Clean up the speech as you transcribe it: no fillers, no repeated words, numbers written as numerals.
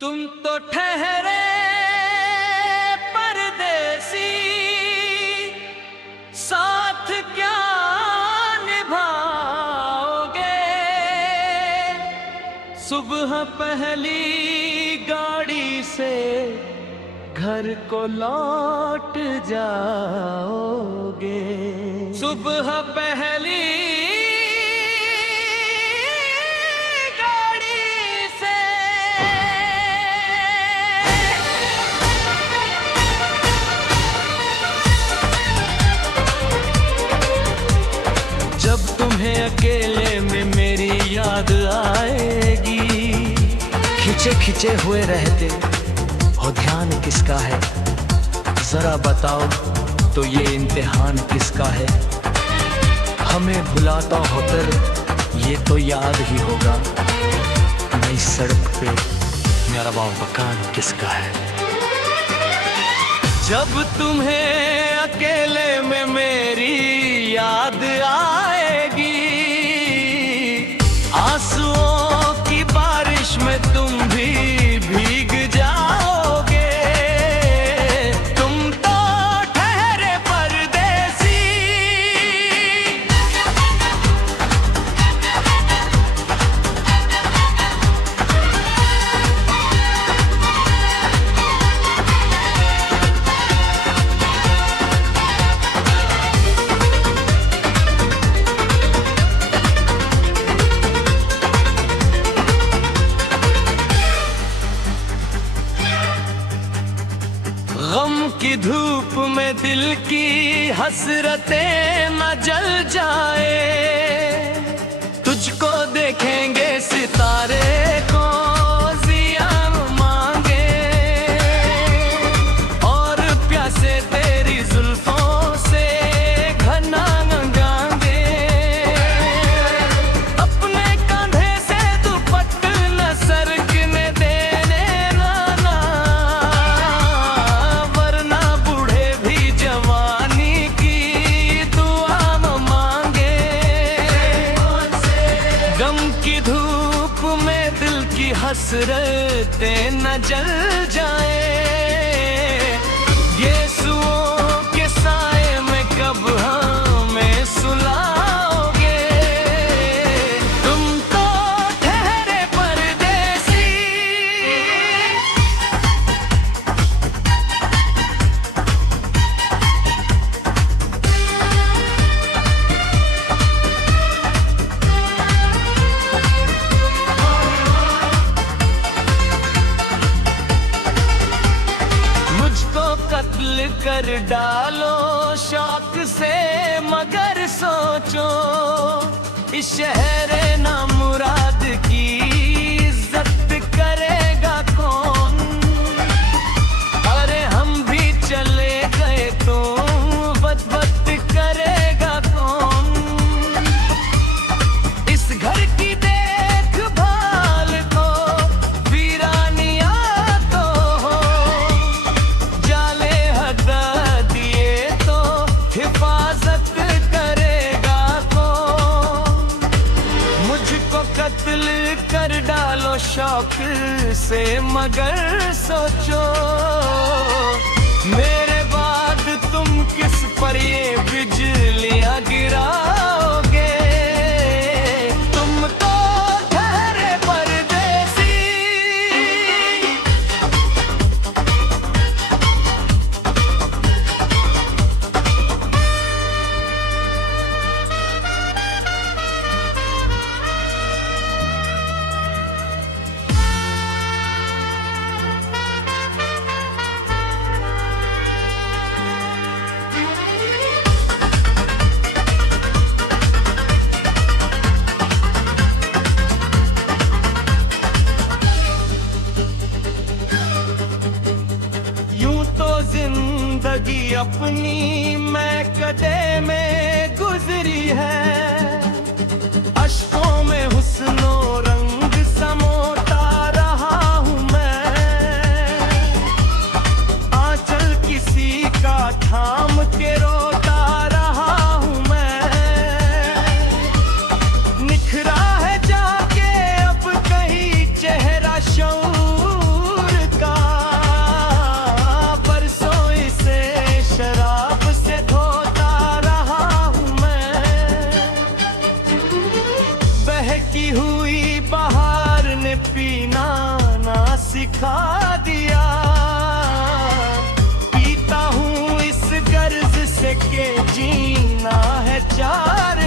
तुम तो ठहरे परदेसी, साथ क्या निभाओगे। सुबह पहली गाड़ी से घर को लौट जाओगे। सुबह पहली तुम्हें अकेले में मेरी याद आएगी। खिंचे खिंचे हुए रहते हो, ध्यान किसका है जरा बताओ तो ये इम्तिहान किसका है। हमें भुलाता होकर ये तो याद ही होगा, नई सड़क पे मेरा मकान किसका है। जब तुम्हें अकेले में मेरी याद आएगी, आंसुओं की बारिश में तुम भी भीग जाओगे। तुम तो ठहरे परदेसी, गम की धूप में दिल की हसरतें न जल जाए। तुझको देखेंगे सितारे को जिया मांगे, और प्यासे तेरी जुल्फों से घना गांगे। अपने कंधे से दुपट्टा न सरकने देने ना, वरना बूढ़े भी जवानी की दुआ मांगे। गम की धूप में दिल की हसरतें न जल जाए। यीशुओं के साए में कब हमें सुलाओगे। तुम तो ठहरे परदेसी, कत्ल कर डालो शौक से, मगर सोचो इस शहर नामुराद की इज्जत करेगा कौन। अरे हम भी चले गए तो बदबद करेगा कौन। इस घर की देखभाल को वीरानिया तो हो, हिफाजत करेगा कौन। मुझको कत्ल कर डालो शौक से, मगर सोचो मेरे बाद तुम किस पर ये बिजलियां गिराओगे। तुम तो ठहरे परदेसी, जिंदगी अपनी मैं कदे में गुजरी है। अश्कों में हुस्नो रंग समोता रहा हूँ मैं। आंचल किसी का थाम के रोता रहा हूँ मैं। निखरा है जाके अब कहीं चेहरा शौक सिखा दिया। पीता हूँ इस गर्ज से के जीना है चार